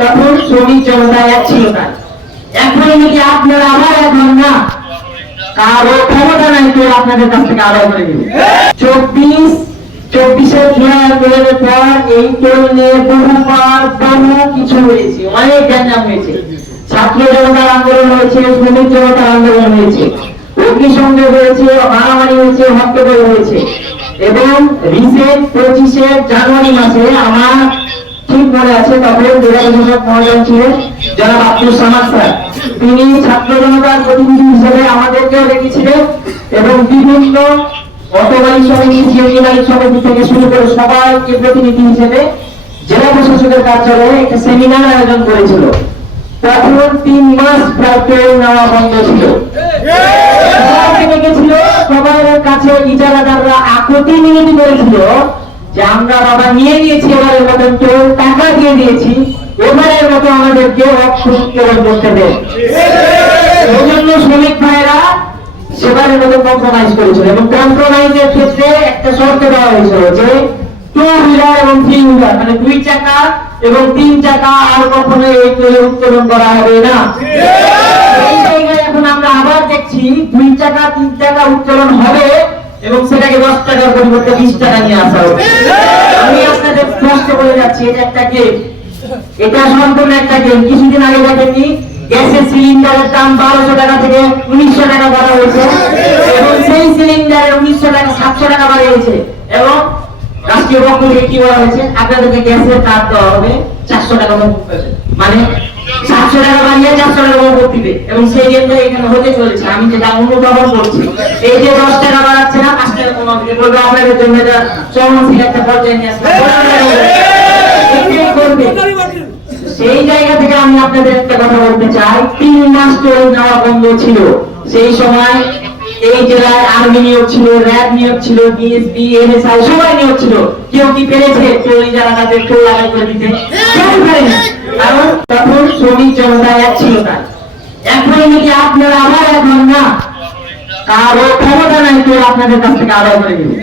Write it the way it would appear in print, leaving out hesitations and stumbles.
তখন শ্রমিক জনতা এক ছিল না। এখন যদি আপনারা আবার এক হন না, কারো ক্ষমতা নাই কেউ আপনাদের কাছ থেকে আদায় করে নেবে। 24-এর জুলাই আন্দোলনের পর এই টোল নিয়ে বহুবার বহু কিছু হয়েছে, অনেক গ্যাঞ্জাম হয়েছে। ছাত্র জনতার আন্দোলন হয়েছে, শ্রমিক জনতার আন্দোলন হয়েছে, অগ্নিসংযোগ হয়েছে, মারামারি হয়েছে, হত্যাকাণ্ড হয়েছে। এবং রিসেন্ট 25 জানুয়ারি মাসে আমার ঠিক মনে আছে, তখন জেলা প্রশাসক মহোদয় ছিলেন জনাব আব্দুল সামাদ স্যার। তিনি ছাত্র জনতার প্রতিনিধি হিসেবে আমাদেরকেও ডেকেছিলেন এবং বিভিন্ন অটোবাড়ি সমিতি, জিওনি মালিক সমিতি থেকে শুরু করে সবাইকে প্রতিনিধি হিসেবে জেলা প্রশাসকের কার্যালয়ে একটা সেমিনার আয়োজন করেছিল। তখন 3 মাস প্রায় টোল নেওয়া বন্ধ ছিল। সবার কাছে ইজারাদাররা আকুতি মিনতি করেছিল যে আমরা বাবা নিয়ে নিয়েছি, এবারের মতন টোল টাকা দিয়ে দিয়েছি, এবারের মতো আমাদেরকে উত্তোলন করতে দেন। এই জন্য শ্রমিক ভাইরা সেবারের মতো কম্প্রোমাইজ করেছিল এবং কম্প্রোমাইজের ক্ষেত্রে একটা শর্ত দেওয়া হয়েছিল যে 2 হুইলার এবং 3 হুইলার মানে 2 চাকা এবং 3 চাকা আর কখনো এই টোলে উত্তোলন করা হবে না। এই জায়গায় এখন আমরা আবার দেখছি 2 চাকা 3 চাকা উত্তোলন হবে এবং সেটাকে 10 টাকার পরিবর্তে 20 টাকা নিয়ে আসা হবে। আমি আপনাদের স্পষ্ট বলে যাচ্ছি, এটা একটা গেম, এটা সম্পূর্ণ একটা গেম। কিছুদিন আগে দেখেননি গ্যাসের সিলিন্ডারের দাম 1200 টাকা থেকে 1900 টাকা করা হয়েছে এবং সেই সিলিন্ডারের 1900 টাকা 700 টাকা বাড়িয়েছে এবং রাষ্ট্রীয় পক্ষ থেকে কি বলা হয়েছে, আপনাদেরকে গ্যাসের কার্ড দেওয়া হবে 400 টাকা মানে 700 টাকা বাড়িয়ে 400 টাকা মজুরি দিবে এবং সেই গেমটা এখানে হতে চলেছে। আমি যেটা অনুধাবন করছি, এই যে 10 টাকা বাড়াচ্ছে না, 5 টাকা কমাবে বলবে, আপনাদের জন্য এটা সহনশীল একটা পর্যায়ে নিয়ে আসবে। সেই জায়গা থেকে আমি আপনাদের একটা কথা বলতে চাই, 3 মাস টোল নেওয়া বন্ধ ছিল। সেই সময় এই জেলায় আর্মি নিয়োগ ছিল, র্যাব নিয়োগ ছিল, বিএসপি, এনএসআই সবাই নিয়োগ ছিল। কেউ কি পেরেছে টোল যারা তাদের টোল আদায় করে দিতে? কেউ পারেনি, কারণ তখন শ্রমিক জনতা এক ছিল না। এখন যদি আপনারা আবার এক হন না, কারো ক্ষমতা নাই কেউ আপনাদের কাছ থেকে আদায় করে নেবে।